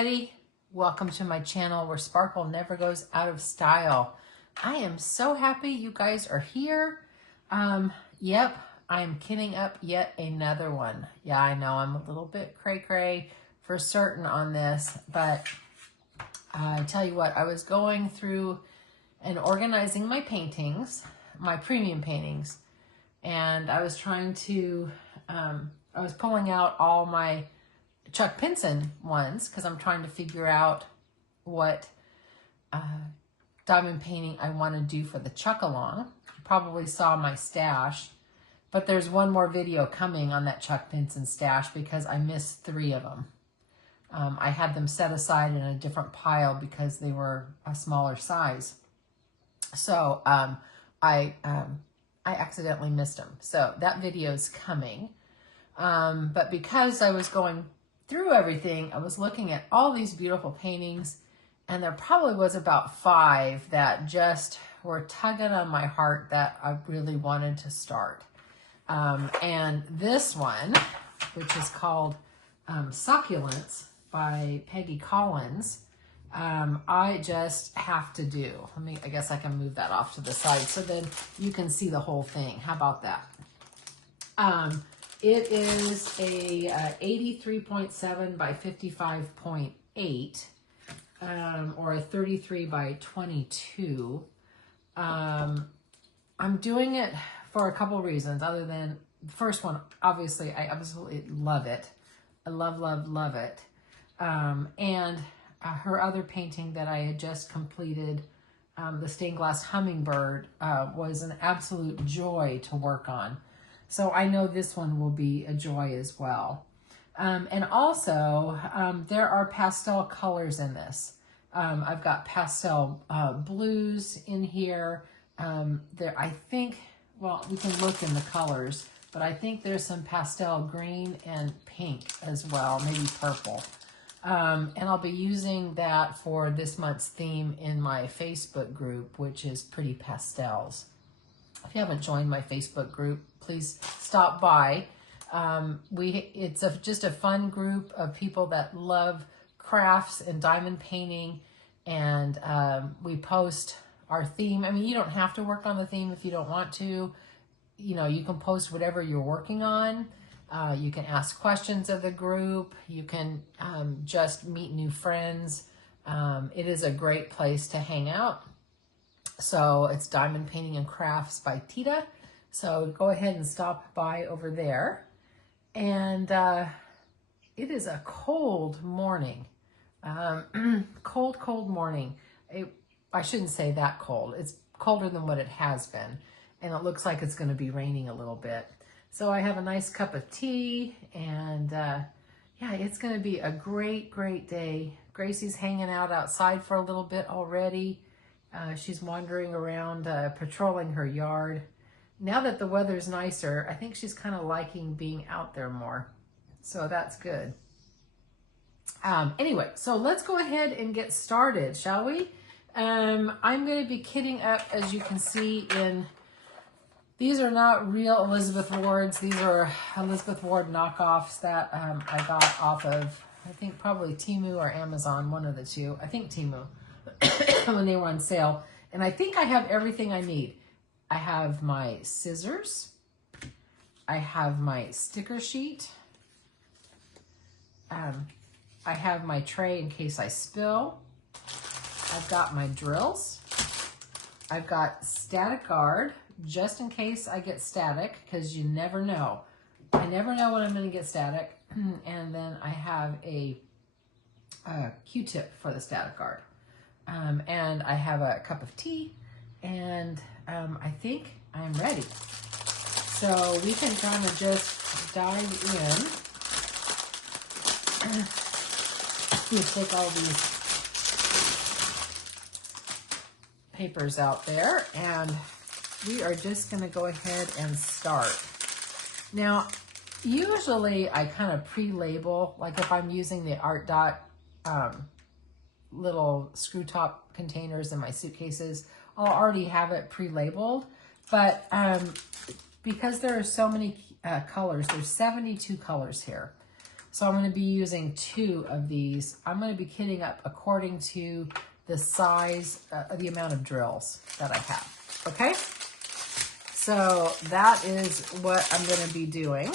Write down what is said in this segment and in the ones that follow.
everybody. Welcome to my channel where sparkle never goes out of style. I am so happy you guys are here. Yep, I'm kitting up yet another one. Yeah, I know I'm a little bit cray-cray for certain on this, but I tell you what, I was going through and organizing my paintings, my premium paintings, and I was trying to, I was pulling out all my Chuck Pinson ones because I'm trying to figure out what diamond painting I want to do for the Chuck Along. You probably saw my stash, but there's one more video coming on that Chuck Pinson stash because I missed 3 of them. I had them set aside in a different pile because they were a smaller size. So I accidentally missed them. So that video is coming. But because I was going through everything, I was looking at all these beautiful paintings, and there probably was about 5 that just were tugging on my heart that I really wanted to start. And this one, which is called Succulents by Peggy, I just have to do. I guess I can move that off to the side so then you can see the whole thing. How about that? It is a 83.7 by 55.8, or a 33 by 22. I'm doing it for a couple reasons other than the first one. Obviously, I absolutely love it. I love it. And her other painting that I had just completed, the stained glass hummingbird, was an absolute joy to work on. So I know this one will be a joy as well. And also, there are pastel colors in this. I've got pastel blues in here. I think, well, we can look in the colors, but I think there's some pastel green and pink as well, maybe purple. And I'll be using that for this month's theme in my Facebook group, which is Pretty Pastels. If you haven't joined my Facebook group, please stop by. It's just a fun group of people that love crafts and diamond painting, and we post our theme. I mean, you don't have to work on the theme if you don't want to. You know, you can post whatever you're working on. You can ask questions of the group. You can just meet new friends. It is a great place to hang out. So it's Diamond Painting and Crafts by Teeda. So go ahead and stop by over there. And it is a cold morning. Cold morning. I shouldn't say that cold. It's colder than what it has been. And it looks like it's going to be raining a little bit. So I have a nice cup of tea. And yeah, it's going to be a great day. Gracie's hanging out outside for a little bit already. She's wandering around, patrolling her yard. Now that the weather's nicer, I think she's kind of liking being out there more. So that's good. Anyway, so let's go ahead and get started, shall we? I'm going to be kitting up, as you can see, these are not real Elizabeth Wards. These are Elizabeth Ward knockoffs that I got off of, I think probably Temu or Amazon, one of the two. I think Temu. When they were on sale. And I think I have everything I need. I have my scissors. I have my sticker sheet. I have my tray in case I spill. I've got my drills. I've got static guard just in case I get static, because you never know. I never know when I'm going to get static. And then I have a Q-tip for the static guard. And I have a cup of tea, and I think I'm ready. So we can kind of just dive in. You take all these papers out there, and we are just going to go ahead and start. Now, usually I kind of pre-label, like if I'm using the ArtDot little screw top containers in my suitcases, I'll already have it pre-labeled. But because there are so many colors, there's 72 colors here. So I'm going to be using 2 of these. I'm going to be kitting up according to the size, the amount of drills that I have. Okay? So that is what I'm going to be doing.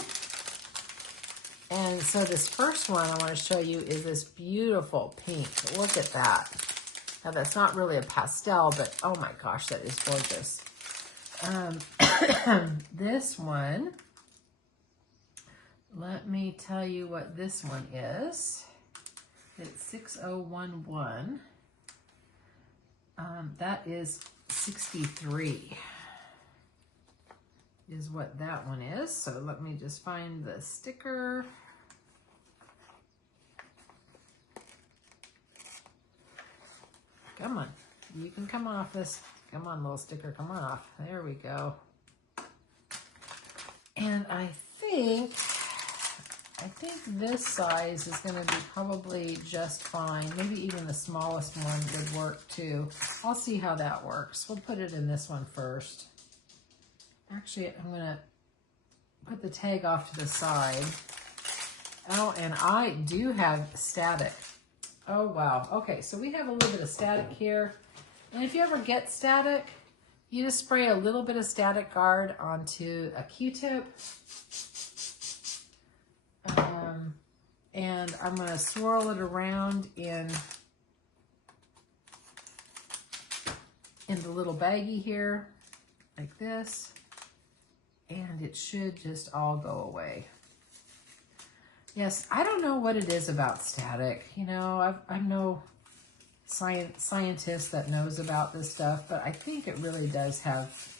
And so this first one I want to show you is this beautiful pink. Look at that. Now that's not really a pastel, but oh my gosh, that is gorgeous. This one, let me tell you what this one is. It's 6011. That is 63 is what that one is. So let me just find the sticker. Come on, you can come off this. Come on, little sticker, come on off. There we go. And I think this size is going to be probably just fine. Maybe even the smallest one would work too. I'll see how that works. We'll put it in this one first. Actually, I'm going to put the tag off to the side. Oh, and I do have static. Oh, wow. Okay, so we have a little bit of static here. And if you ever get static, you just spray a little bit of static guard onto a Q-tip. And I'm going to swirl it around in the little baggie here, like this. And it should just all go away. Yes, I don't know what it is about static. You know, I'm no scientist that knows about this stuff, but I think it really does have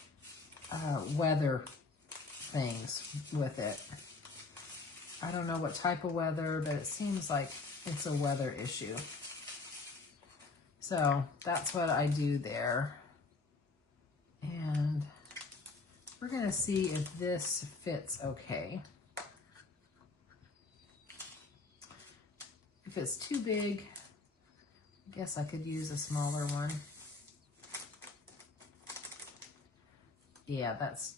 weather things with it. I don't know what type of weather, but it seems like it's a weather issue. So that's what I do there. And we're going to see if this fits okay. If it's too big, I guess I could use a smaller one. Yeah, that's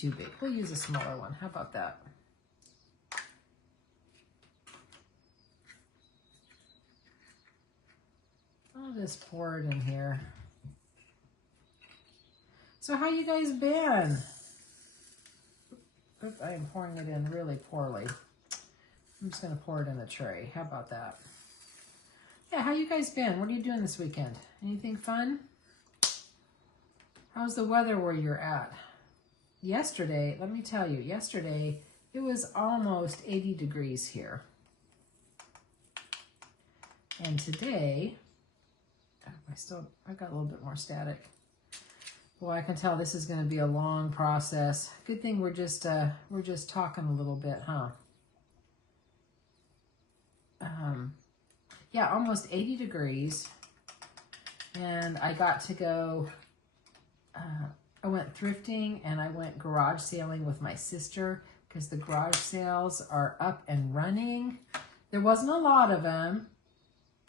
too big. We'll use a smaller one. How about that? I'll just pour it in here. So how you guys been? Oops, I am pouring it in really poorly. I'm just going to pour it in the tray. How about that? Yeah, how you guys been? What are you doing this weekend? Anything fun? How's the weather where you're at? Yesterday, let me tell you, yesterday it was almost 80 degrees here. And today, I got a little bit more static. Boy, I can tell this is going to be a long process. Good thing we're just talking a little bit, huh? Yeah, almost 80 degrees. And I got to go, I went thrifting and I went garage sailing with my sister because the garage sales are up and running. There wasn't a lot of them.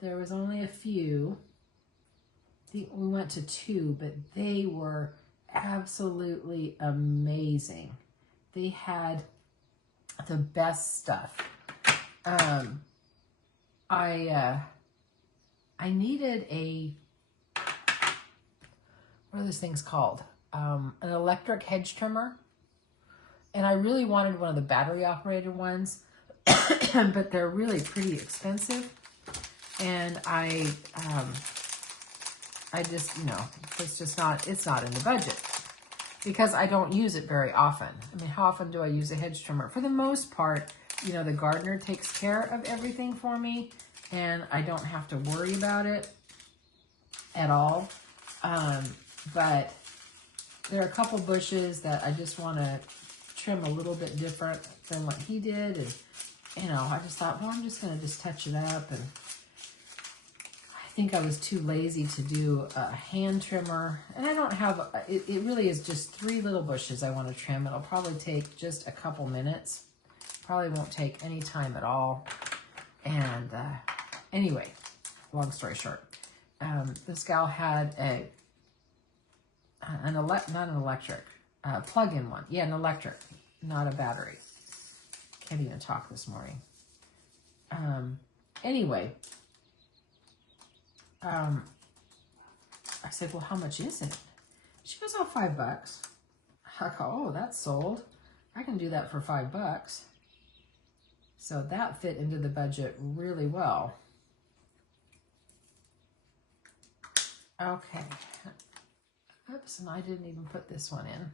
There was only a few. We went to 2, but they were absolutely amazing. They had the best stuff. I needed what are those things called? An electric hedge trimmer. And I really wanted one of the battery operated ones, but they're really pretty expensive. And I just, you know, it's not in the budget because I don't use it very often. I mean, how often do I use a hedge trimmer? For the most part, you know, the gardener takes care of everything for me and I don't have to worry about it at all. But there are a couple bushes that I just want to trim a little bit different than what he did. And, you know, I just thought, well, I'm just going to just touch it up. And I think I was too lazy to do a hand trimmer. And I don't have, it really is just 3 little bushes I want to trim. It'll probably take just a couple minutes. Probably won't take any time at all. And anyway, long story short, this gal had not an electric, plug-in one. Yeah, an electric, not a battery. Can't even talk this morning. Anyway, I said, well, how much is it? She goes, oh, $5. I go, oh, that's sold. I can do that for $5. So that fit into the budget really well. Okay. Oops, and I didn't even put this one in.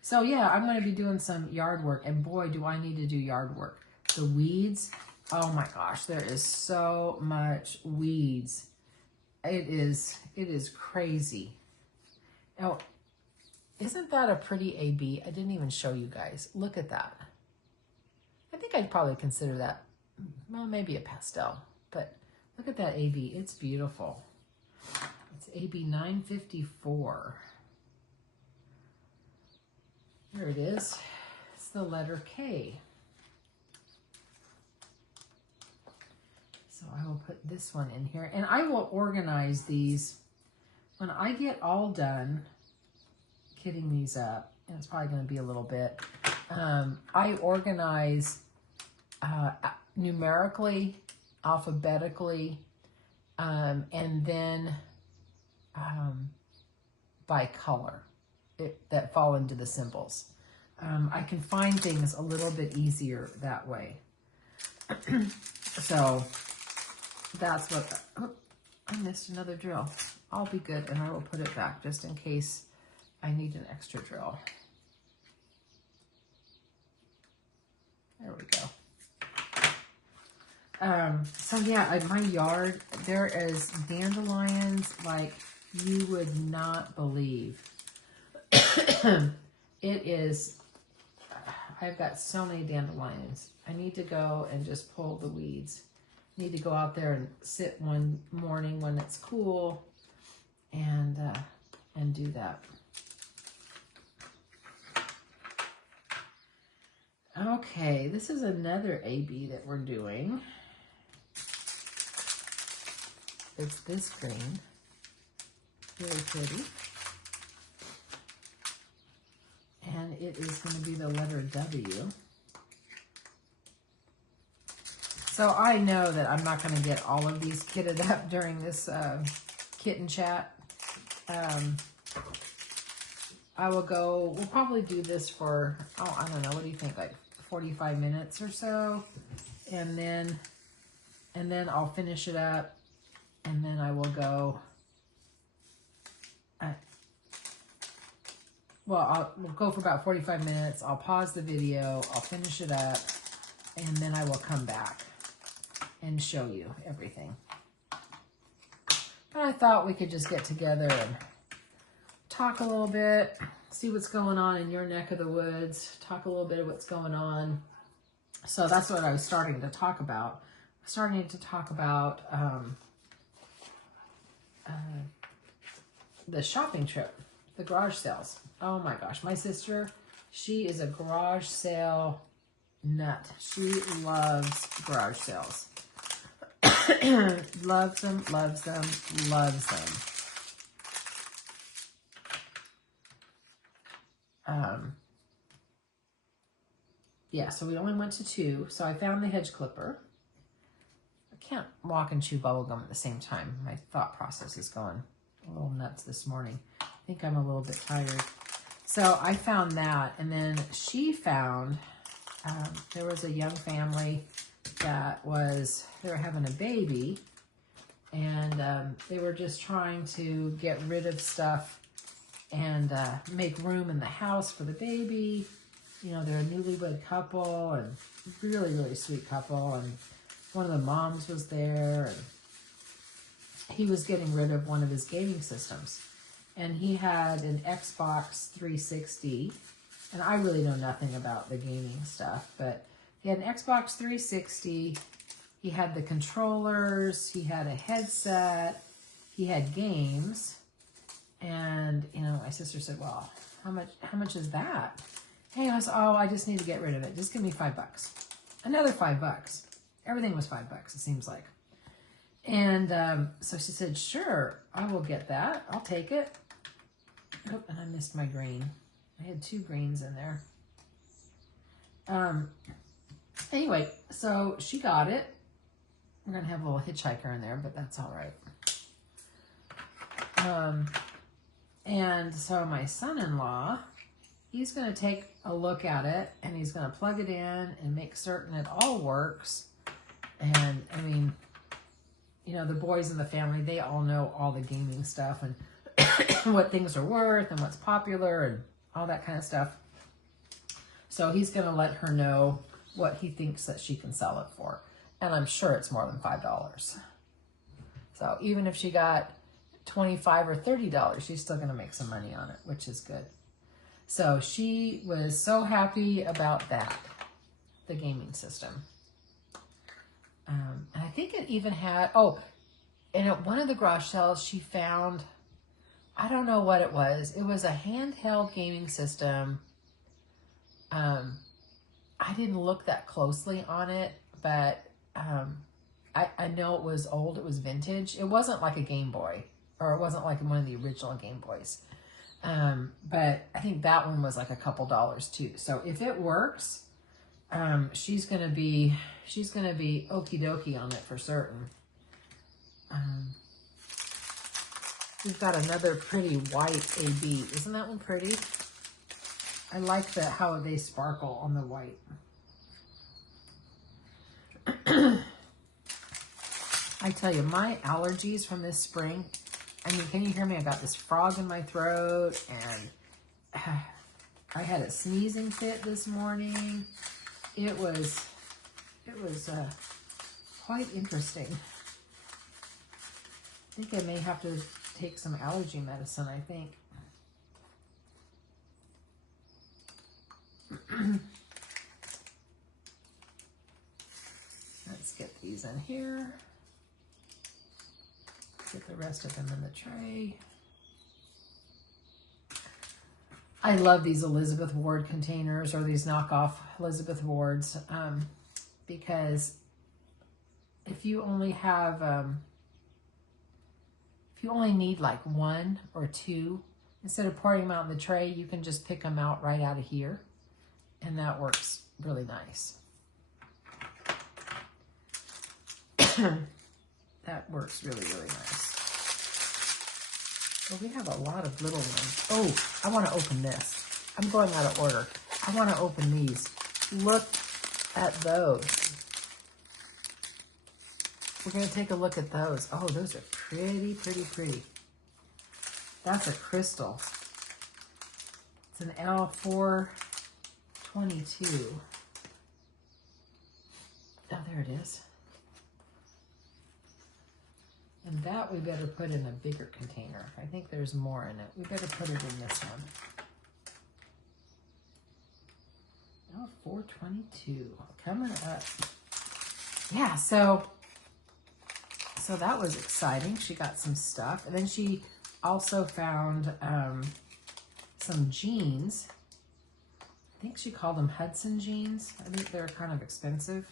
So yeah, I'm going to be doing some yard work, and boy, do I need to do yard work. The weeds, oh my gosh, there is so much weeds. It is crazy. Oh, isn't that a pretty AB? I didn't even show you guys. Look at that. I think I'd probably consider that, well, maybe a pastel, but look at that AB. It's beautiful. It's AB 954. There it is. It's the letter K. So I will put this one in here, and I will organize these when I get all done kitting these up, and it's probably going to be a little bit. I organize numerically, alphabetically, and then by color that fall into the symbols. I can find things a little bit easier that way. So that's what, oh, I missed another drill. I'll be good, and I will put it back just in case I need an extra drill. There we go. So yeah, my yard, there is dandelions like you would not believe. It is, I've got so many dandelions. I need to go and just pull the weeds. I need to go out there and sit one morning when it's cool and do that. Okay, this is another AB that we're doing. It's this green, really pretty. And it is going to be the letter W. So I know that I'm not going to get all of these kitted up during this kitten chat. I will go, we'll probably do this for, oh, I don't know, what do you think, like 45 minutes or so? And then I'll finish it up, and then I will go, we'll go for about 45 minutes. I'll pause the video, I'll finish it up, and then I will come back and show you everything. But I thought we could just get together and talk a little bit, see what's going on in your neck of the woods, talk a little bit of what's going on. So that's what I was starting to talk about. The shopping trip, the garage sales. Oh my gosh, my sister, she is a garage sale nut. She loves garage sales. Loves them, loves them, loves them. Yeah, so we only went to 2. So I found the hedge clipper. I can't walk and chew bubble gum at the same time. My thought process is going a little nuts this morning. I think I'm a little bit tired. So I found that, and then she found, there was a young family that they were having a baby, and they were just trying to get rid of stuff and make room in the house for the baby. You know, they're a newlywed couple, and really, really sweet couple, and one of the moms was there, and he was getting rid of one of his gaming systems. And he had an Xbox 360, and I really know nothing about the gaming stuff, but he had an Xbox 360, he had the controllers, he had a headset, he had games, and, you know, my sister said, well, how much is that? Hey, I was, oh, I just need to get rid of it. Just give me $5. Another $5. Everything was $5, it seems like. And so she said, sure, I will get that. I'll take it. Oh, and I missed my green. I had 2 greens in there. Anyway, so she got it. We're going to have a little hitchhiker in there, but that's all right. And so my son-in-law, he's going to take a look at it, and he's going to plug it in and make certain it all works. And, I mean, you know, the boys in the family, they all know all the gaming stuff and what things are worth and what's popular and all that kind of stuff. So he's going to let her know what he thinks that she can sell it for. And I'm sure it's more than $5. So even if she got $25 or $30, she's still going to make some money on it, which is good. So she was so happy about that, the gaming system. And I think it even had, oh, and at one of the garage sales, she found, I don't know what it was. It was a handheld gaming system. I didn't look that closely on it, but I know it was old. It was vintage. It wasn't like a Game Boy, or it wasn't like one of the original Game Boys. But I think that one was like a couple dollars too. So if it works, she's gonna be okie dokie on it for certain. We've got another pretty white AB. Isn't that one pretty? I like how they sparkle on the white. I tell you, my allergies from this spring, I mean, can you hear me? I got this frog in my throat, and I had a sneezing fit this morning. It was quite interesting. I think I may have to take some allergy medicine, I think. Let's get these in here. Get the rest of them in the tray. I love these Elizabeth Ward containers, or these knockoff Elizabeth Wards, because if you only have, if you only need like one or two, instead of pouring them out in the tray, you can just pick them out right out of here. And that works really nice. That works really, really nice. Well, we have a lot of little ones. Oh, I want to open this. I'm going out of order. I want to open these. Look at those. We're going to take a look at those. Oh, those are pretty, pretty, pretty. That's a crystal. It's an L422. Oh, there it is. And that we better put in a bigger container. I think there's more in it. We better put it in this one. Oh, 422 coming up. Yeah, so that was exciting. She got some stuff. And then she also found some jeans. I think she called them Hudson jeans. I think they're kind of expensive.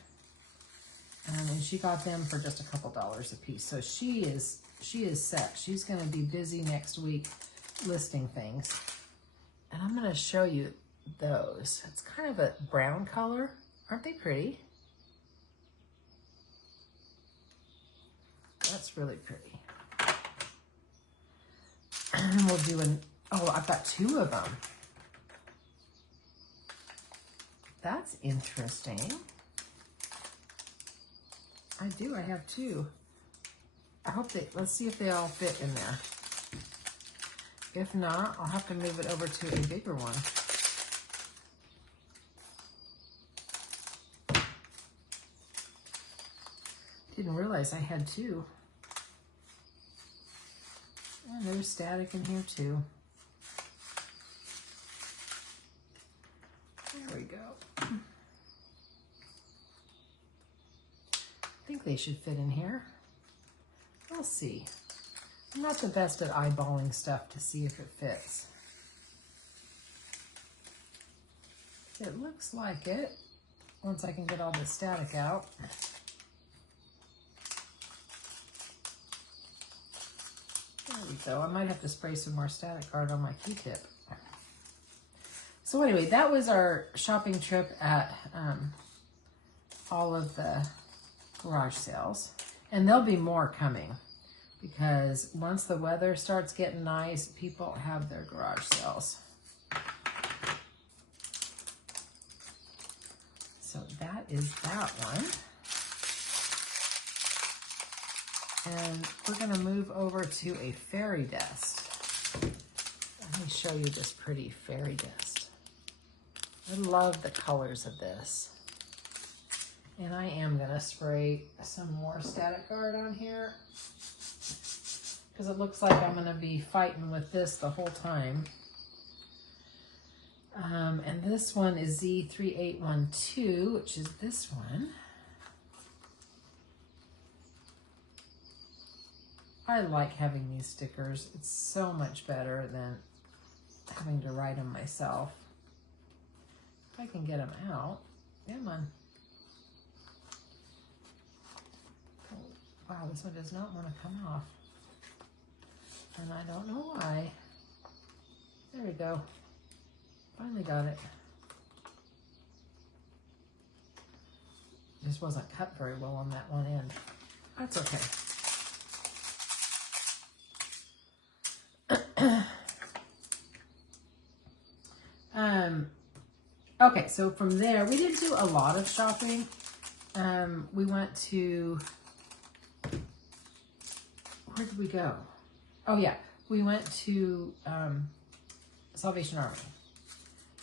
And she got them for just a couple dollars a piece. So she is set. She's going to be busy next week listing things. And I'm going to show you those. It's kind of a brown color. Aren't they pretty? That's really pretty. And we'll do oh, I've got two of them. That's interesting. I do, I have two. I hope let's see if they all fit in there. If not, I'll have to move it over to a bigger one. Didn't realize I had two. And there's static in here too. There we go. I think they should fit in here. We'll see. I'm not the best at eyeballing stuff to see if it fits. It looks like it, once I can get all the static out. There we go. I might have to spray some more static guard on my Q-tip. So anyway, that was our shopping trip at all of the garage sales. And there'll be more coming because once the weather starts getting nice, people have their garage sales. So that is that one. And we're gonna move over to a fairy dust. Let me show you this pretty fairy dust. I love the colors of this. And I am gonna spray some more Static Guard on here because it looks like I'm gonna be fighting with this the whole time. And this one is Z3812, which is this one. I like having these stickers. It's so much better than having to write them myself. If I can get them out. Come on. Oh, wow, this one does not want to come off. And I don't know why. There we go. Finally got it. This wasn't cut very well on that one end. That's okay. Okay, so from there, we didn't do a lot of shopping. We went to, where did we go? Oh yeah, we went to Salvation Army.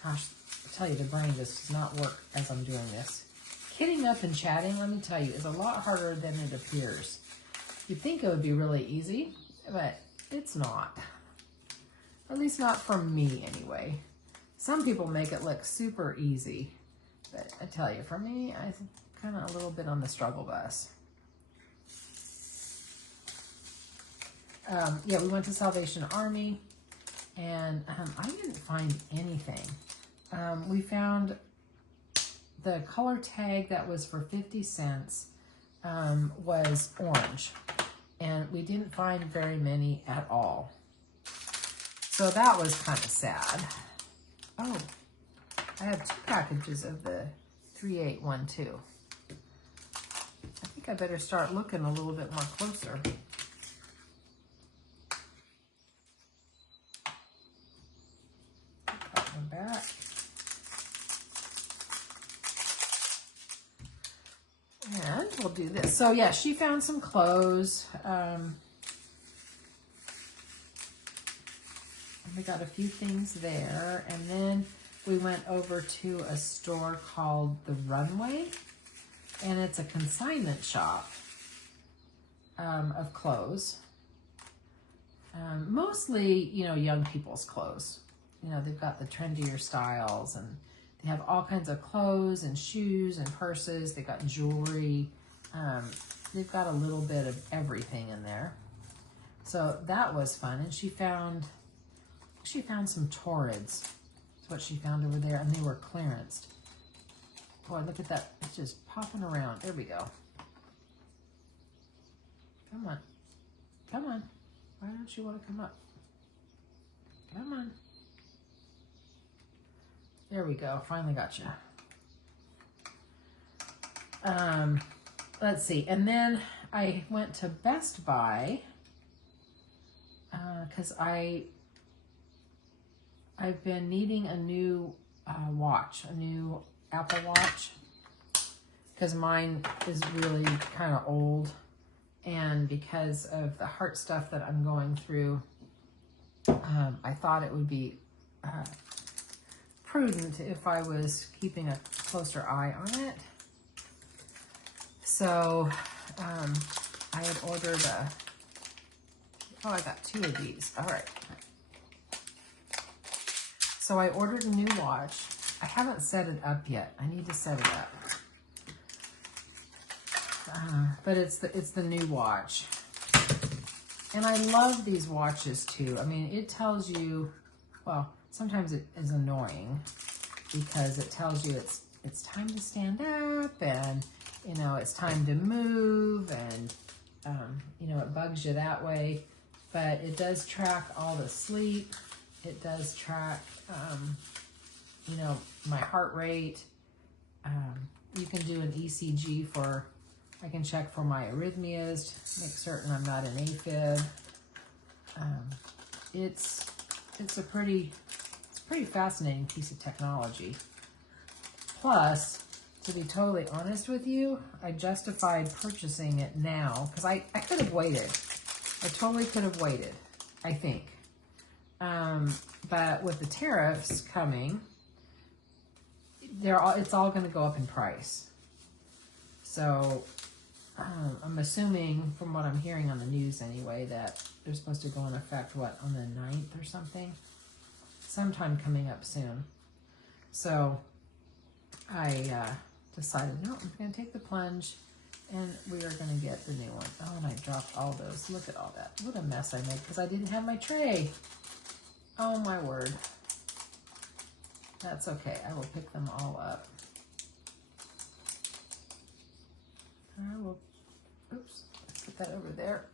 Gosh, I tell you, the brain just does not work as I'm doing this. Kidding up and chatting, let me tell you, is a lot harder than it appears. You'd think it would be really easy, but it's not. At least not for me, anyway. Some people make it look super easy, but I tell you, for me, I'm kind of a little bit on the struggle bus. Yeah, we went to Salvation Army, and I didn't find anything. We found the color tag that was for 50 cents was orange, and we didn't find very many at all. So that was kind of sad. Oh, I have 2 packages of the 3812. I think I better start looking a little bit more closer. Put that one back. And we'll do this. So yeah, she found some clothes. We got a few things there, and then we went over to a store called The Runway, and it's a consignment shop of clothes. Mostly, you know, young people's clothes. You know, they've got the trendier styles, and they have all kinds of clothes and shoes and purses. They got jewelry. They've got a little bit of everything in there. So that was fun, and she found some Torrids. That's what she found over there, and they were clearanced. Boy, look at that. It's just popping around. There we go. Come on. Come on. Why don't you want to come up? Come on. There we go. Finally got you. Let's see. And then I went to Best Buy because I've been needing a new watch, a new Apple Watch, because mine is really kind of old, and because of the heart stuff that I'm going through, I thought it would be prudent if I was keeping a closer eye on it. So I had ordered oh, I got 2 of these. All right. So I ordered a new watch. I haven't set it up yet. I need to set it up. But it's the new watch. And I love these watches too. I mean, it tells you, well, sometimes it is annoying because it tells you it's time to stand up, and you know, it's time to move, and you know, it bugs you that way. But it does track all the sleep. It does track, you know, my heart rate. you can do an ECG for, I can check for my arrhythmias, make certain I'm not an AFib. It's a pretty fascinating piece of technology. Plus, to be totally honest with you, I justified purchasing it now because I could have waited. I totally could have waited, I think. But with the tariffs coming, it's all going to go up in price. So I'm assuming, from what I'm hearing on the news anyway, that they're supposed to go in effect, what, on the 9th or something? Sometime coming up soon. So I decided, no, I'm going to take the plunge, and we are going to get the new one. Oh, and I dropped all those. Look at all that. What a mess I made because I didn't have my tray. Oh, my word. That's okay. I will pick them all up. I will, oops, put that over there.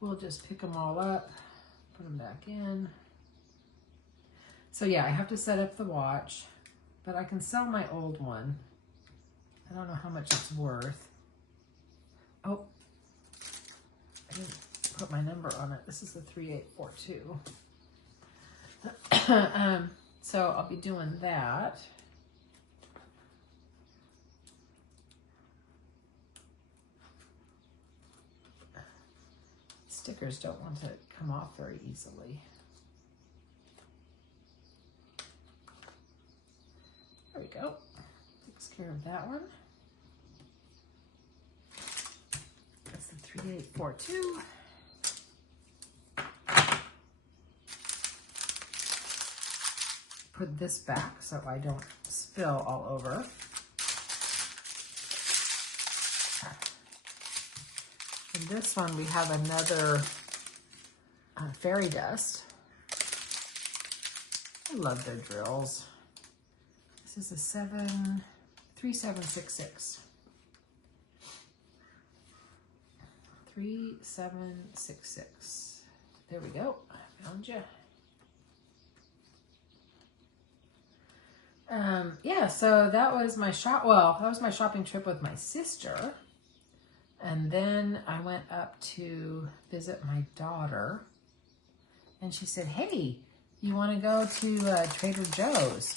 We'll just pick them all up, put them back in. So yeah, I have to set up the watch, but I can sell my old one. I don't know how much it's worth. Oh, I didn't put my number on it. This is the 3842. So I'll be doing that. Stickers don't want to come off very easily. There we go. Takes care of that one. That's the 3842. Put this back so I don't spill all over. In this one, we have another fairy dust. I love their drills. This is a 3766. 3766. There we go. I found you. Yeah, so that was my that was my shopping trip with my sister. And then I went up to visit my daughter, and she said, hey, you want to go to Trader Joe's?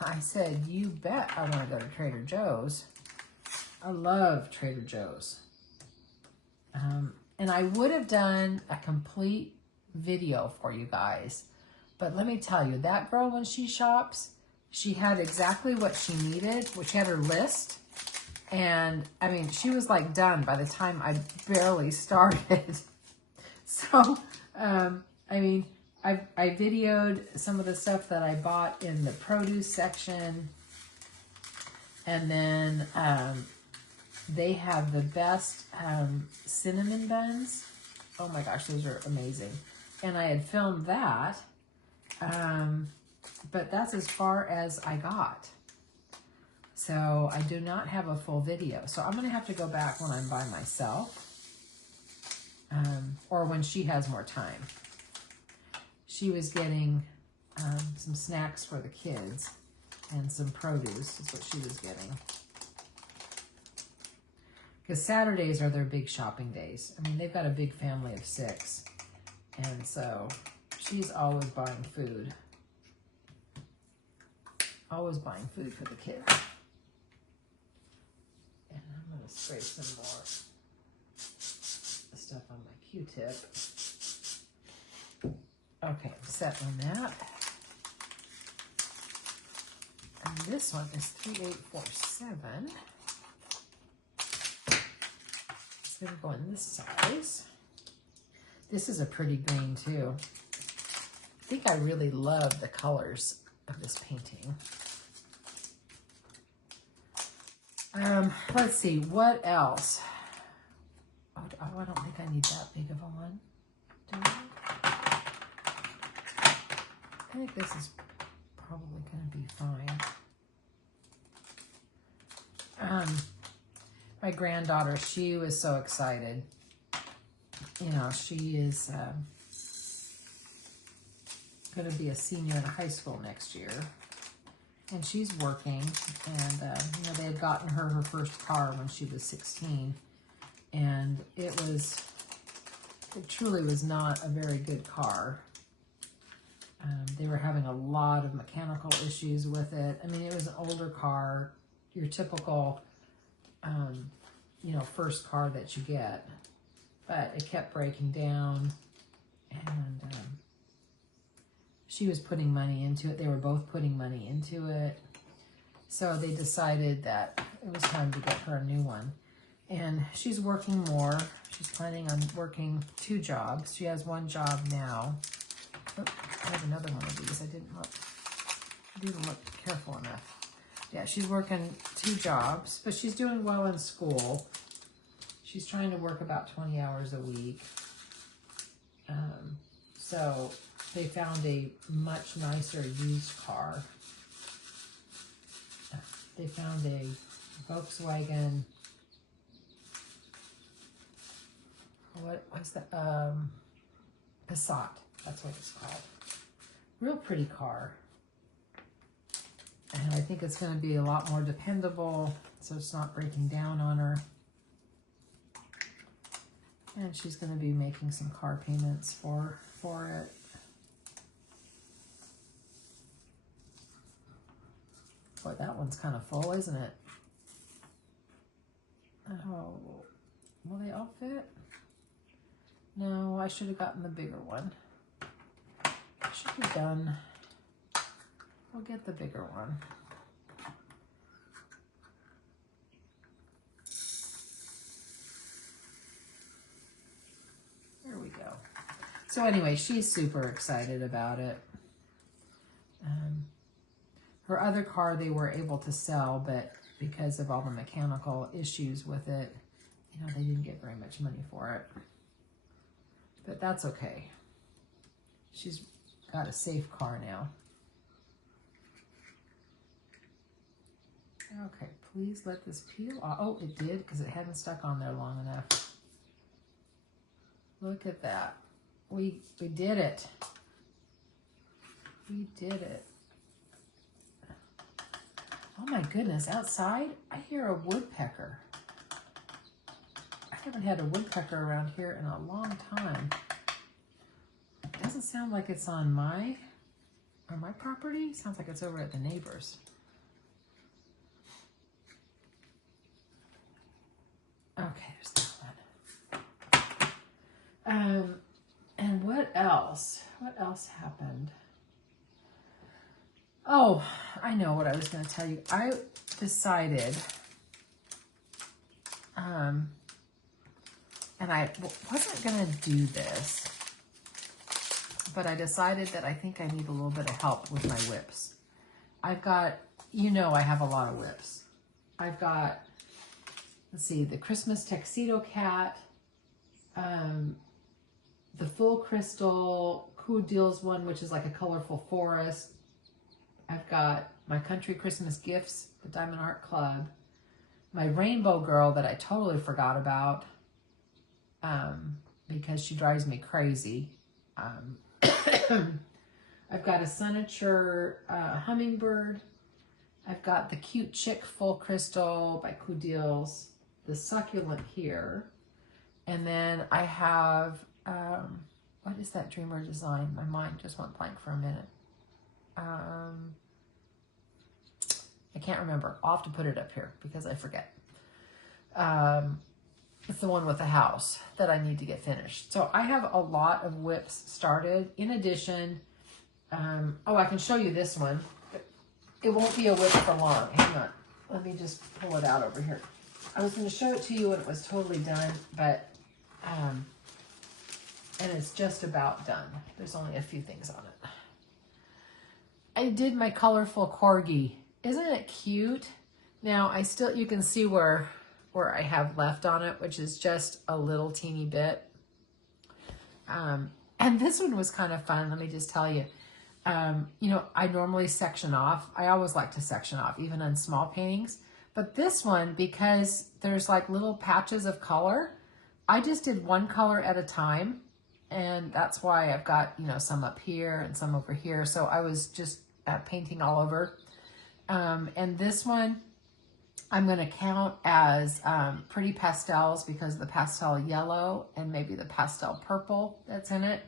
I said, you bet I want to go to Trader Joe's. I love Trader Joe's. And I would have done a complete video for you guys, but let me tell you, that girl, when she shops, she had exactly what she needed, which had her list. And I mean, she was like done by the time I barely started. So, I mean, I videoed some of the stuff that I bought in the produce section. And then they have the best cinnamon buns. Oh my gosh, those are amazing. And I had filmed that. But that's as far as I got. So I do not have a full video. So I'm going to have to go back when I'm by myself. Or when she has more time. She was getting some snacks for the kids. And some produce is what she was getting. Because Saturdays are their big shopping days. I mean, they've got a big family of 6. And so she's always buying food. Always buying food for the kids. And I'm going to spray some more stuff on my Q-tip. Okay, I'm set on that. And this one is 3847. It's going to go in this size. This is a pretty green too. I think I really love the colors of this painting. Let's see, what else? Oh, I don't think I need that big of a one. Do I? I think this is probably going to be fine. My granddaughter, she was so excited. You know, she is going to be a senior in high school next year. and she's working, and you know, they had gotten her first car when she was 16, and it truly was not a very good car. They were having a lot of mechanical issues with it. I mean, it was an older car, your typical, you know, first car that you get, but it kept breaking down, and she was putting money into it. They were both putting money into it. So they decided that it was time to get her a new one. And she's working more. She's planning on working 2 jobs. She has 1 job now. Oh, I have another one of these. I didn't look careful enough. Yeah, she's working 2 jobs, but she's doing well in school. She's trying to work about 20 hours a week. So they found a much nicer used car. They found a Volkswagen, what was that? Passat, that's what it's called. Real pretty car. And I think it's going to be a lot more dependable, so it's not breaking down on her. And she's going to be making some car payments for it. Boy, that one's kind of full, isn't it? Oh, will they all fit? No, I should have gotten the bigger one. I should be done. We'll get the bigger one. There we go. So anyway, she's super excited about it. Her other car they were able to sell, but because of all the mechanical issues with it, you know, they didn't get very much money for it. But that's okay. She's got a safe car now. Okay, please let this peel off. Oh, it did, because it hadn't stuck on there long enough. Look at that. We did it. We did it. Oh my goodness, outside, I hear a woodpecker. I haven't had a woodpecker around here in a long time. It doesn't sound like it's on my property. It sounds like it's over at the neighbors. Okay, there's that one. And what else? What else happened? Oh, I know what I was going to tell you. I decided, and I wasn't going to do this, but I decided that I think I need a little bit of help with my whips. I've got, you know, I have a lot of whips. I've got, let's see, the Christmas Tuxedo Cat, the Full Crystal Cool Deals one, which is like a colorful forest. I've got my Country Christmas Gifts, the Diamond Art Club, my Rainbow Girl that I totally forgot about because she drives me crazy. I've got a Sunature Hummingbird. I've got the Cute Chick Full Crystal by Cool Deals, the Succulent here, and then I have, what is that Dreamer design? My mind just went blank for a minute. I can't remember. I'll have to put it up here because I forget. It's the one with the house that I need to get finished. So I have a lot of whips started. In addition, oh, I can show you this one. It won't be a whip for long. Hang on. Let me just pull it out over here. I was going to show it to you when it was totally done, but, and it's just about done. There's only a few things on it. I did my colorful corgi. Isn't it cute? Now I still, you can see where I have left on it, which is just a little teeny bit. And this one was kind of fun. Let me just tell you, you know, I normally section off. I always like to section off, even on small paintings. But this one, because there's like little patches of color, I just did one color at a time. And that's why I've got, you know, some up here and some over here. So I was just painting all over. And this one, I'm going to count as pretty pastels because of the pastel yellow and maybe the pastel purple that's in it.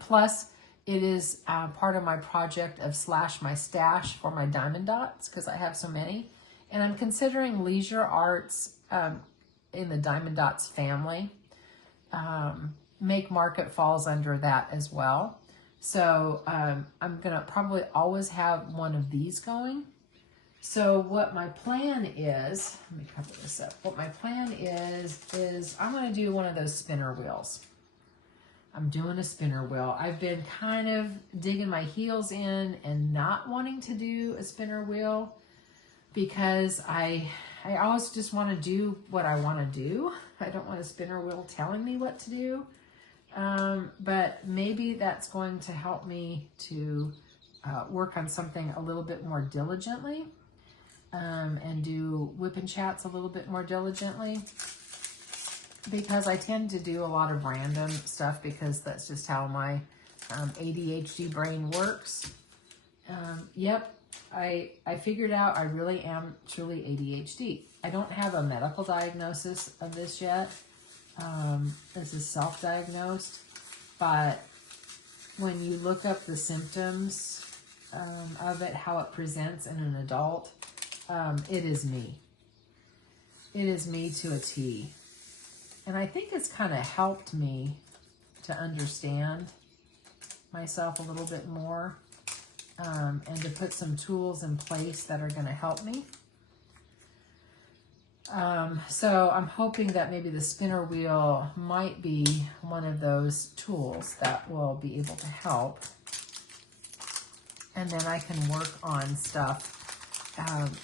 Plus, it is part of my project of slash my stash for my diamond dots because I have so many. And I'm considering leisure arts in the diamond dots family. Make Market falls under that as well. So I'm going to probably always have one of these going. So what my plan is, let me cover this up. What my plan is I'm going to do one of those spinner wheels. I'm doing a spinner wheel. I've been kind of digging my heels in and not wanting to do a spinner wheel because I always just want to do what I want to do. I don't want a spinner wheel telling me what to do. But maybe that's going to help me to work on something a little bit more diligently and do whip and chats a little bit more diligently because I tend to do a lot of random stuff because that's just how my ADHD brain works. Yep, I figured out I really am truly ADHD. I don't have a medical diagnosis of this yet. This is self-diagnosed, but when you look up the symptoms of it, how it presents in an adult, it is me. It is me to a T. And I think it's kind of helped me to understand myself a little bit more and to put some tools in place that are going to help me. So I'm hoping that maybe the spinner wheel might be one of those tools that will be able to help. And then I can work on stuff.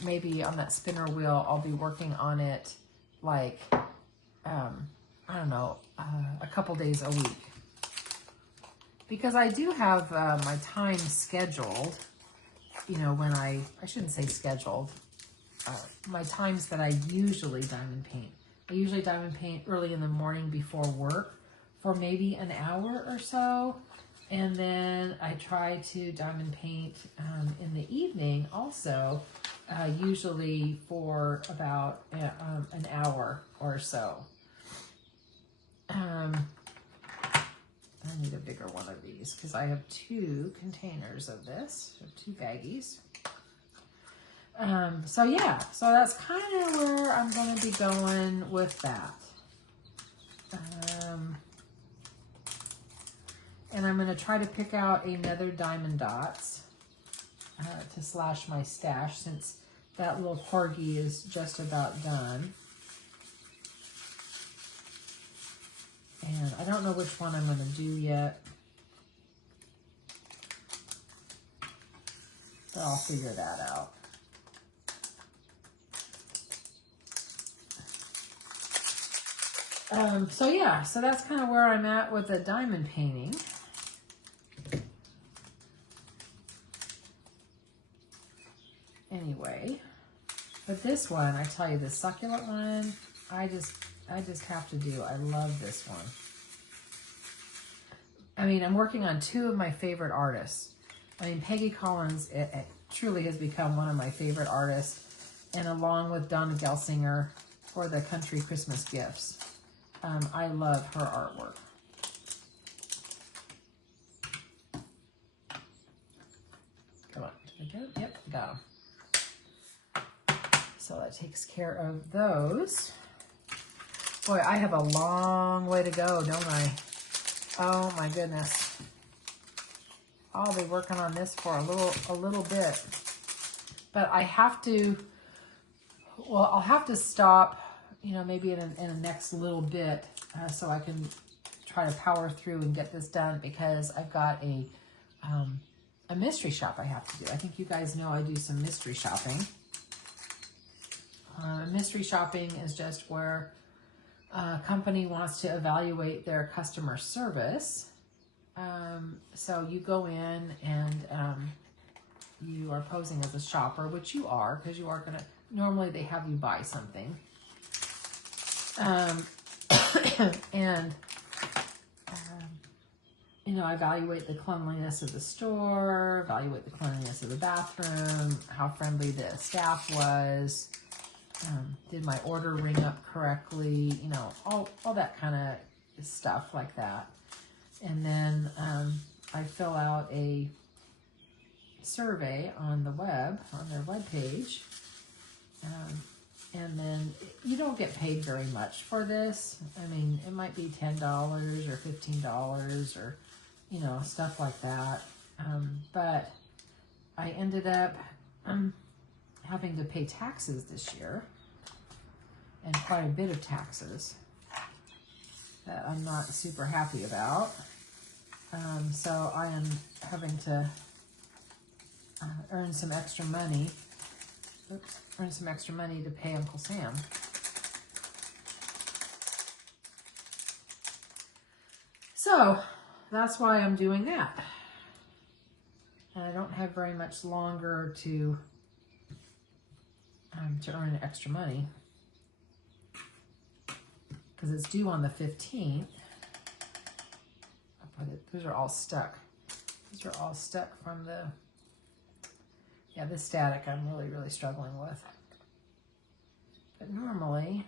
Maybe on that spinner wheel, I'll be working on it like, I don't know, a couple days a week. Because I do have my time scheduled, you know, when I shouldn't say scheduled, my times that I usually diamond paint. I usually diamond paint early in the morning before work for maybe an hour or so. And then I try to diamond paint in the evening also, usually for about an hour or so. I need a bigger one of these because I have 2 containers of this, 2 baggies. So yeah, so that's kind of where I'm going to be going with that. And I'm going to try to pick out another diamond dots to slash my stash since that little corgi is just about done. And I don't know which one I'm going to do yet, but I'll figure that out. So yeah, so that's kind of where I'm at with the diamond painting. Anyway, but this one, I tell you, the succulent one, I just have to do. I love this one. I mean, I'm working on 2 of my favorite artists. I mean, Peggy Collins it truly has become one of my favorite artists, and along with Donna Gelsinger for the Country Christmas Gifts. I love her artwork. Come on, did I get it? Yep, got them. So that takes care of those. Boy, I have a long way to go, don't I? Oh my goodness. I'll be working on this for a little bit. But I have to, well, I'll have to stop, you know, maybe in the next little bit so I can try to power through and get this done because I've got a mystery shop I have to do. I think you guys know I do some mystery shopping. Mystery shopping is just where a company wants to evaluate their customer service. So you go in and you are posing as a shopper, which you are, because you are going to, normally they have you buy something. And, you know, I evaluate the cleanliness of the store, evaluate the cleanliness of the bathroom, how friendly the staff was, did my order ring up correctly, you know, all that kind of stuff like that. And then I fill out a survey on the web, on their webpage. And then you don't get paid very much for this. I mean, it might be $10 or $15 or, you know, stuff like that. But I ended up having to pay taxes this year, and quite a bit of taxes that I'm not super happy about. So I am having to earn some extra money. Earn some extra money to pay Uncle Sam. So that's why I'm doing that. And I don't have very much longer to earn extra money, because it's due on the 15th. I'll put it, those are all stuck. These are all stuck from the, yeah, this static I'm really, really struggling with. But normally,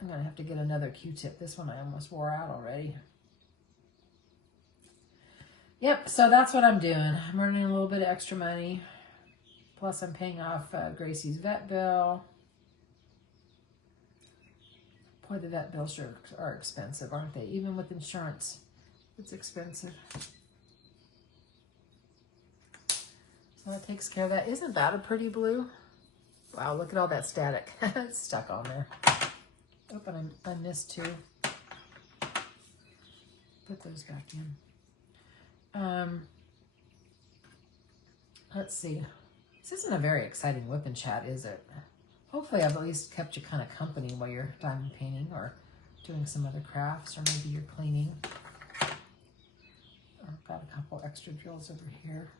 I'm going to have to get another Q-tip. This one I almost wore out already. Yep, so that's what I'm doing. I'm earning a little bit of extra money. Plus I'm paying off Gracie's vet bill. Boy, the vet bills sure are expensive, aren't they? Even with insurance, it's expensive. So that takes care of that. Isn't that a pretty blue? Wow, look at all that static. It's stuck on there. Oh, but I missed two. Put those back in. Let's see. This isn't a very exciting whip and chat, is it? Hopefully I've at least kept you kind of company while you're diamond painting or doing some other crafts, or maybe you're cleaning. I've got a couple extra drills over here.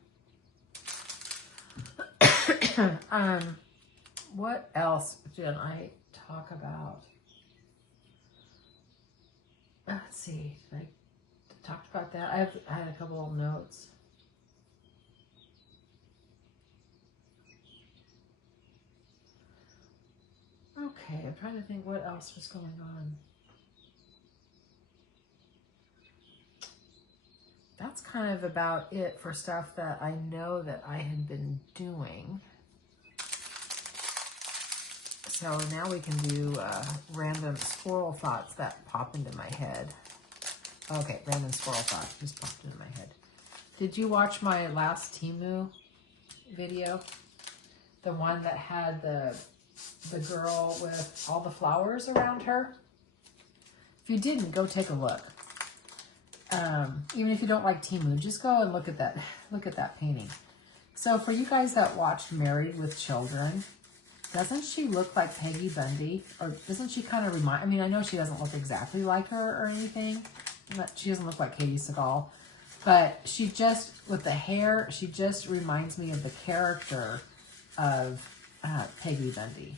What else did I talk about? Let's see, did I talk about that? I had a couple of notes. Okay, I'm trying to think what else was going on. That's kind of about it for stuff that I know that I had been doing. So now we can do random squirrel thoughts that pop into my head. Okay, random squirrel thoughts just popped into my head. Did you watch my last Temu video? The one that had the girl with all the flowers around her? If you didn't, go take a look. Even if you don't like Temu, just go and look at that painting. So for you guys that watched Married with Children, doesn't she look like Peggy Bundy? Or doesn't she kind of remind, I mean, I know she doesn't look exactly like her or anything. She doesn't look like Katie Seagal. But she just, with the hair, she just reminds me of the character of Peggy Bundy.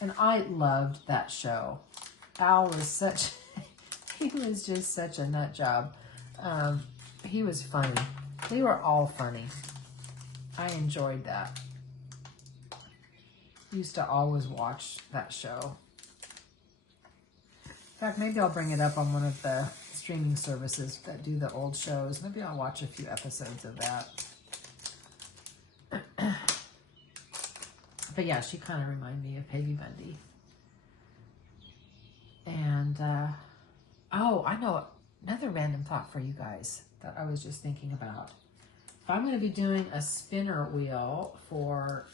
And I loved that show. Al was such, he was just such a nut job. He was funny. They were all funny. I enjoyed that. Used to always watch that show. In fact, maybe I'll bring it up on one of the streaming services that do the old shows. Maybe I'll watch a few episodes of that. But yeah, she kind of reminded me of Peggy Bundy. And, oh, I know another random thought for you guys that I was just thinking about. If I'm going to be doing a spinner wheel for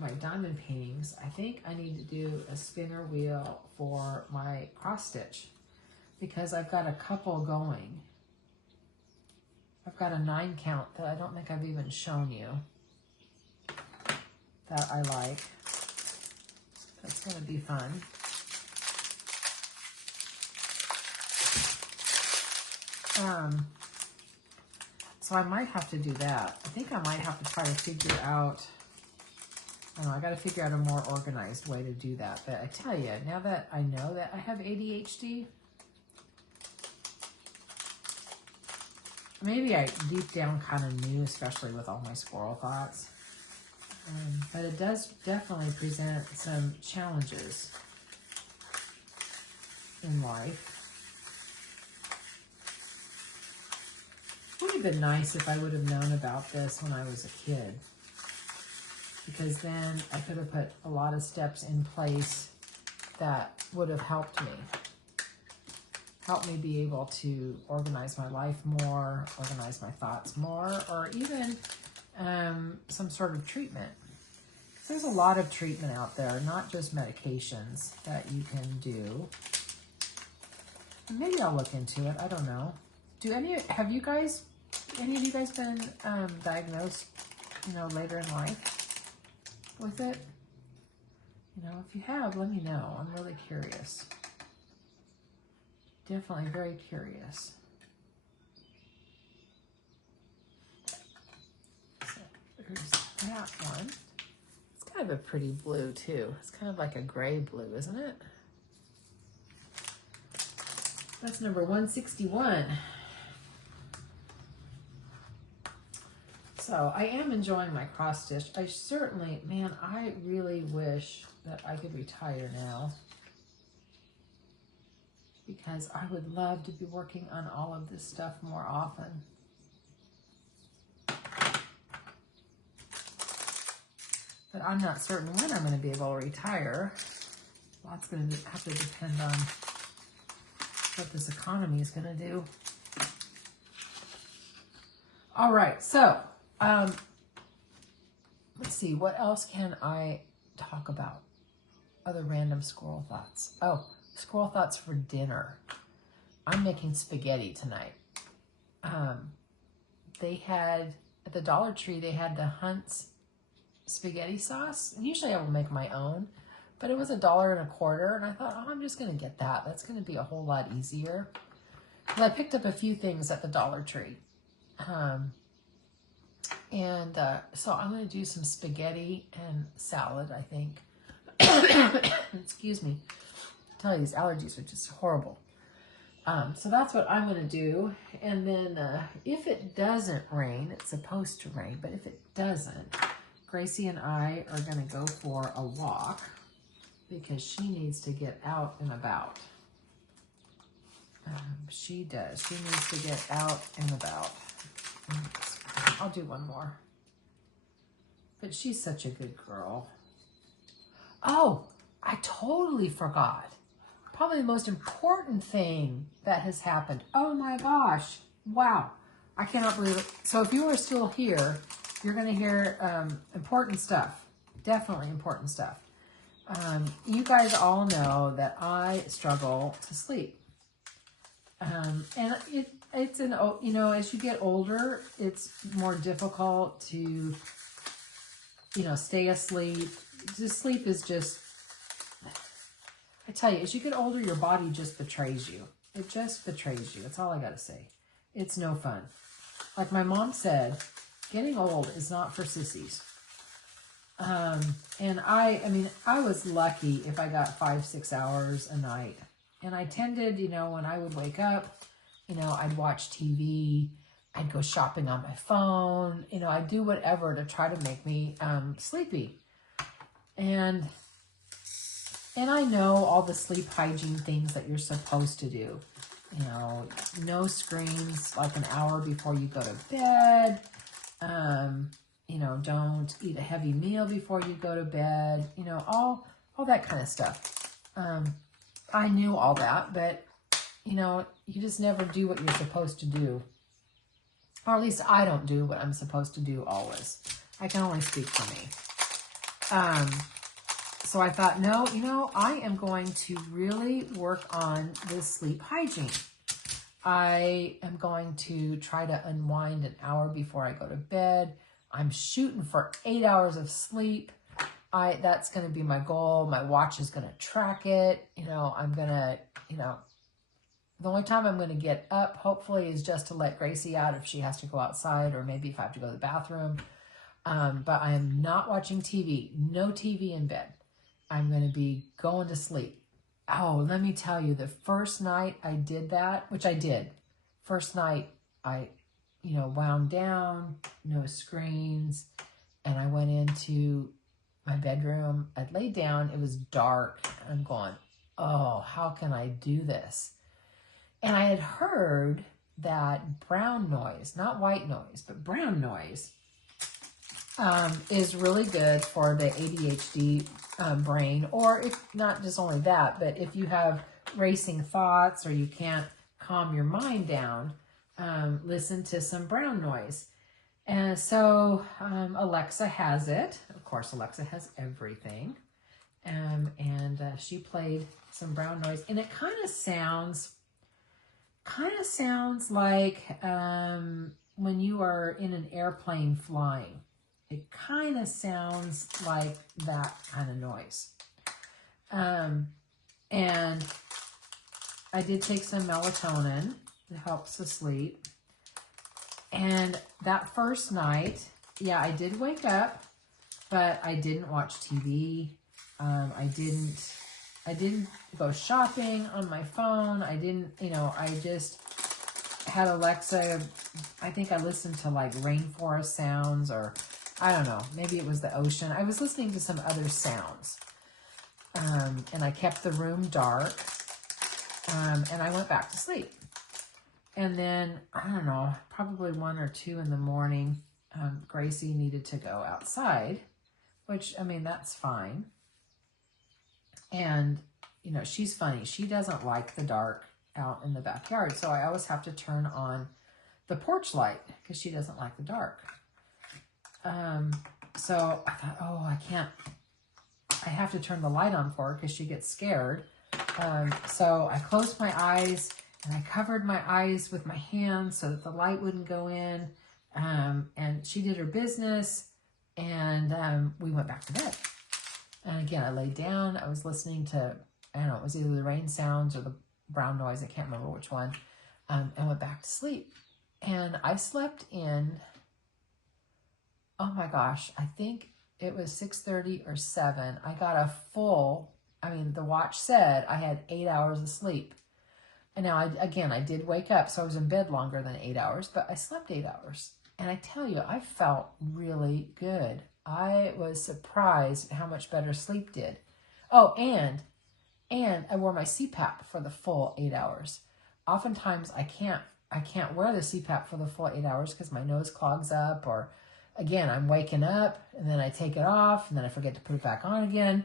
my diamond paintings, I think I need to do a spinner wheel for my cross stitch, because I've got a couple going. I've got a 9 count that I don't think I've even shown you that I like. That's going to be fun. So I might have to do that. I think I might have to try to figure out, I don't know, I got to figure out a more organized way to do that. But I tell you, now that I know that I have ADHD, maybe I deep down kind of knew, especially with all my squirrel thoughts. But it does definitely present some challenges in life. It would have been nice if I would have known about this when I was a kid, because then I could have put a lot of steps in place that would have helped me be able to organize my life more, organize my thoughts more, or even some sort of treatment. There's a lot of treatment out there, not just medications that you can do. Maybe I'll look into it. I don't know. Any of you guys been diagnosed, later in life with it? If you have, let me know. I'm really curious. Definitely very curious. So there's that one. It's kind of a pretty blue too. It's kind of like a gray blue, isn't it? That's number 161. So I am enjoying my cross stitch. I certainly, man, I really wish that I could retire now, because I would love to be working on all of this stuff more often. But I'm not certain when I'm going to be able to retire. Lots going to have to depend on what this economy is going to do. All right, so let's see, what else can I talk about? Other random squirrel thoughts. Oh, squirrel thoughts for dinner. I'm making spaghetti tonight. They had, at the Dollar Tree, they had the Hunt's spaghetti sauce. And usually I will make my own, but it was $1.25, and I thought, oh, I'm just going to get that. That's going to be a whole lot easier. And I picked up a few things at the Dollar Tree. So I'm going to do some spaghetti and salad, I think. Excuse me. I tell you, these allergies are just horrible. So that's what I'm going to do. And then if it doesn't rain, it's supposed to rain, but if it doesn't, Gracie and I are going to go for a walk because she needs to get out and about. She does. She needs to get out and about. I'll do one more. But she's such a good girl. Oh, I totally forgot. Probably the most important thing that has happened. Oh my gosh. Wow. I cannot believe it. So if you are still here, you're going to hear important stuff. Definitely important stuff. You guys all know that I struggle to sleep. And it's an, as you get older, it's more difficult to, stay asleep. Sleep is just, I tell you, as you get older, your body just betrays you. It just betrays you. That's all I got to say. It's no fun. Like my mom said, getting old is not for sissies. And I was lucky if I got 5-6 hours a night. And I tended, when I would wake up, I'd watch TV, I'd go shopping on my phone, I'd do whatever to try to make me sleepy. And I know all the sleep hygiene things that you're supposed to do. No screens like an hour before you go to bed. Don't eat a heavy meal before you go to bed. All that kind of stuff. I knew all that, but, you just never do what you're supposed to do. Or at least I don't do what I'm supposed to do always. I can only speak for me. So I thought, no, I am going to really work on this sleep hygiene. I am going to try to unwind an hour before I go to bed. I'm shooting for 8 hours of sleep. That's going to be my goal. My watch is going to track it. I'm going to, the only time I'm going to get up, hopefully, is just to let Gracie out if she has to go outside, or maybe if I have to go to the bathroom. But I am not watching TV. No TV in bed. I'm going to be going to sleep. Oh, let me tell you, the first night I did that, which I did, first night I you know, wound down, no screens, and I went into my bedroom. I'd laid down. It was dark. I'm going, oh, how can I do this? And I had heard that brown noise, not white noise, but brown noise, is really good for the ADHD brain, or if not just only that, but if you have racing thoughts or you can't calm your mind down, listen to some brown noise. And so Alexa has it. Of course, Alexa has everything. And she played some brown noise, and it kind of sounds like when you are in an airplane flying. It kind of sounds like that kind of noise. And I did take some melatonin. It helps to sleep. And that first night, yeah, I did wake up, but I didn't watch TV. I didn't go shopping on my phone. I didn't, you know, I just had Alexa. I think I listened to like rainforest sounds, or I don't know, maybe it was the ocean. I was listening to some other sounds. And I kept the room dark. And I went back to sleep. And then, I don't know, probably 1 or 2 in the morning, Gracie needed to go outside, which, I mean, that's fine. And, you know, she's funny. She doesn't like the dark out in the backyard. So I always have to turn on the porch light because she doesn't like the dark. So I thought, oh, I have to turn the light on for her because she gets scared. So I closed my eyes and I covered my eyes with my hands so that the light wouldn't go in. And she did her business, and we went back to bed. And again, I laid down. I was listening to, I don't know, it was either the rain sounds or the brown noise. I can't remember which one. And went back to sleep. And I slept in, oh my gosh, I think it was 6:30 or 7. I got a full, I mean, the watch said I had 8 hours of sleep. And now, I did wake up, so I was in bed longer than 8 hours, but I slept 8 hours. And I tell you, I felt really good. I was surprised at how much better sleep did. Oh, and I wore my CPAP for the full 8 hours. Oftentimes, I can't wear the CPAP for the full 8 hours because my nose clogs up, or again, I'm waking up and then I take it off and then I forget to put it back on again.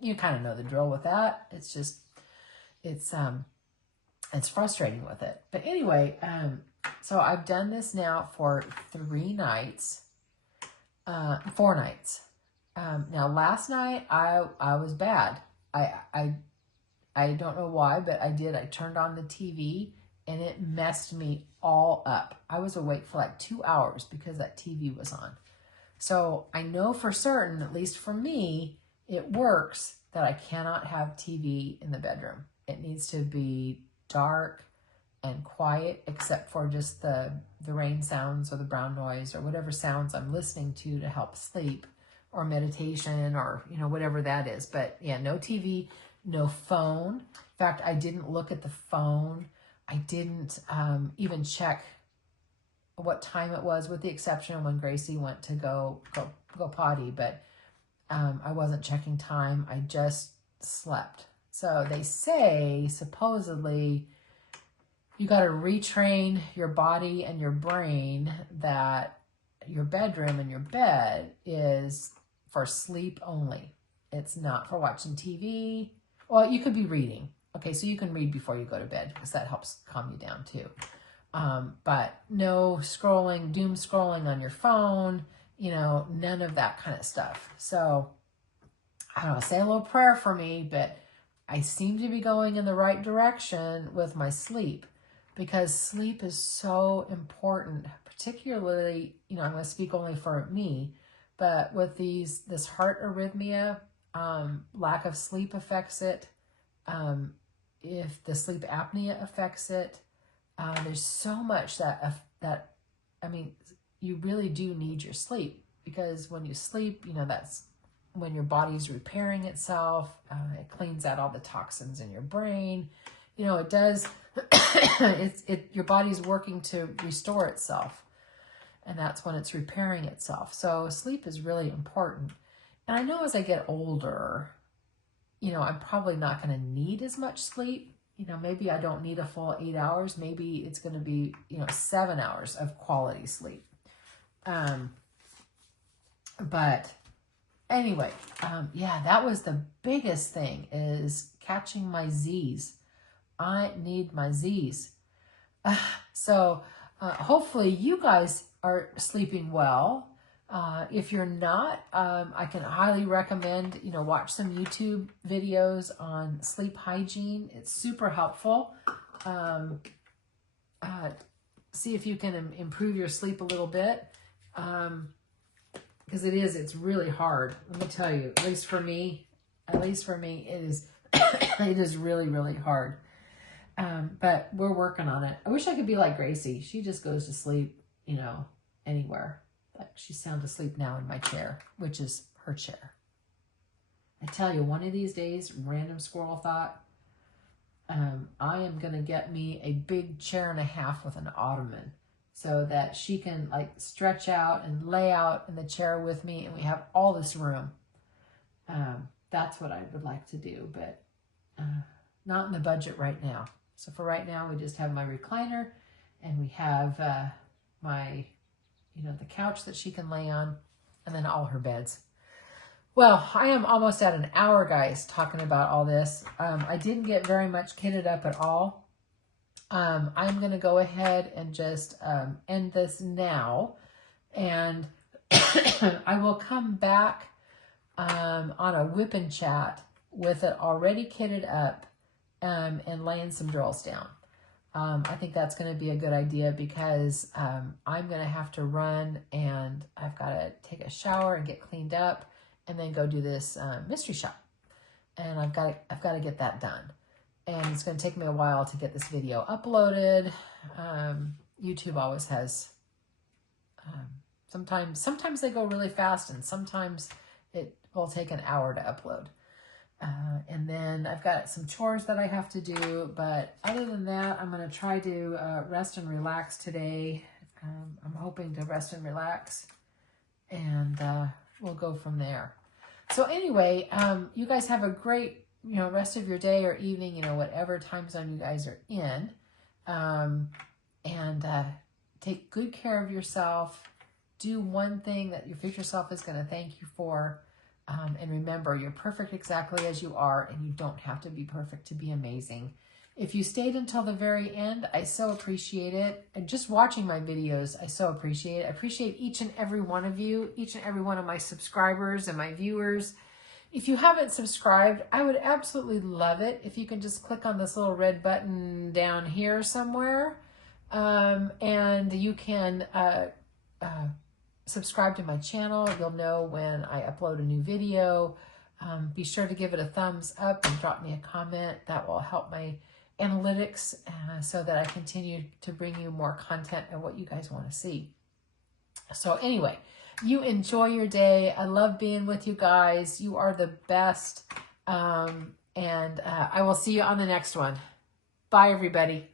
You kind of know the drill with that. It's just, it's frustrating with it. But anyway, so I've done this now for 4 nights. Now last night I was bad. I don't know why, but I did. I turned on the TV and it messed me all up. I was awake for like 2 hours because that TV was on. So I know for certain, at least for me, it works that I cannot have TV in the bedroom. It needs to be dark and quiet, except for just the rain sounds or the brown noise or whatever sounds I'm listening to help sleep, or meditation, or, you know, whatever that is. But yeah, no TV, no phone. In fact, I didn't look at the phone. I didn't even check what time it was, with the exception of when Gracie went to go potty. But I wasn't checking time. I just slept. So they say, supposedly, you got to retrain your body and your brain that your bedroom and your bed is for sleep only. It's not for watching TV. Well, you could be reading. Okay, so you can read before you go to bed because that helps calm you down too. But no scrolling, doom scrolling on your phone, you know, none of that kind of stuff. So I don't know, say a little prayer for me, but I seem to be going in the right direction with my sleep, because sleep is so important, particularly, you know, I'm going to speak only for me, but with this heart arrhythmia, lack of sleep affects it. If the sleep apnea affects it, there's so much that, I mean, you really do need your sleep, because when you sleep, you know, that's when your body's repairing itself. It cleans out all the toxins in your brain. you know, it does, your body's working to restore itself. And that's when it's repairing itself. So sleep is really important. And I know as I get older, you know, I'm probably not going to need as much sleep. You know, maybe I don't need a full 8 hours. Maybe it's going to be, you know, 7 hours of quality sleep. But anyway, yeah, that was the biggest thing, is catching my Z's. I need my Z's. So hopefully you guys are sleeping well. If you're not, I can highly recommend, you know, watch some YouTube videos on sleep hygiene. It's super helpful. See if you can improve your sleep a little bit. Because it's really hard. Let me tell you, at least for me, it is, it is really, really hard. But we're working on it. I wish I could be like Gracie. She just goes to sleep, you know, anywhere. But she's sound asleep now in my chair, which is her chair. I tell you, one of these days, random squirrel thought, I am going to get me a big chair and a half with an ottoman, so that she can like stretch out and lay out in the chair with me, and we have all this room. That's what I would like to do, but not in the budget right now. So for right now, we just have my recliner, and we have my, you know, the couch that she can lay on, and then all her beds. Well, I am almost at an hour, guys, talking about all this. I didn't get very much kitted up at all. I'm going to go ahead and just end this now, and I will come back on a whip and chat with it already kitted up and laying some drills down. I think that's going to be a good idea, because I'm going to have to run, and I've got to take a shower and get cleaned up, and then go do this mystery shop, and I've got to get that done. And it's going to take me a while to get this video uploaded. YouTube always has, sometimes they go really fast, and sometimes it will take an hour to upload. And then I've got some chores that I have to do. But other than that, I'm going to try to rest and relax today. I'm hoping to rest and relax, and we'll go from there. So anyway, you guys have a great, you know, rest of your day or evening, you know, whatever time zone you guys are in. And take good care of yourself. Do one thing that your future self is going to thank you for. And remember, you're perfect exactly as you are, and you don't have to be perfect to be amazing. If you stayed until the very end, I so appreciate it. And just watching my videos, I so appreciate it. I appreciate each and every one of you, each and every one of my subscribers and my viewers. If you haven't subscribed, I would absolutely love it if you can just click on this little red button down here somewhere, and you can subscribe to my channel. You'll know when I upload a new video. Be sure to give it a thumbs up and drop me a comment. That will help my analytics so that I continue to bring you more content and what you guys want to see. So anyway, you enjoy your day. I love being with you guys. You are the best. And I will see you on the next one. Bye, everybody.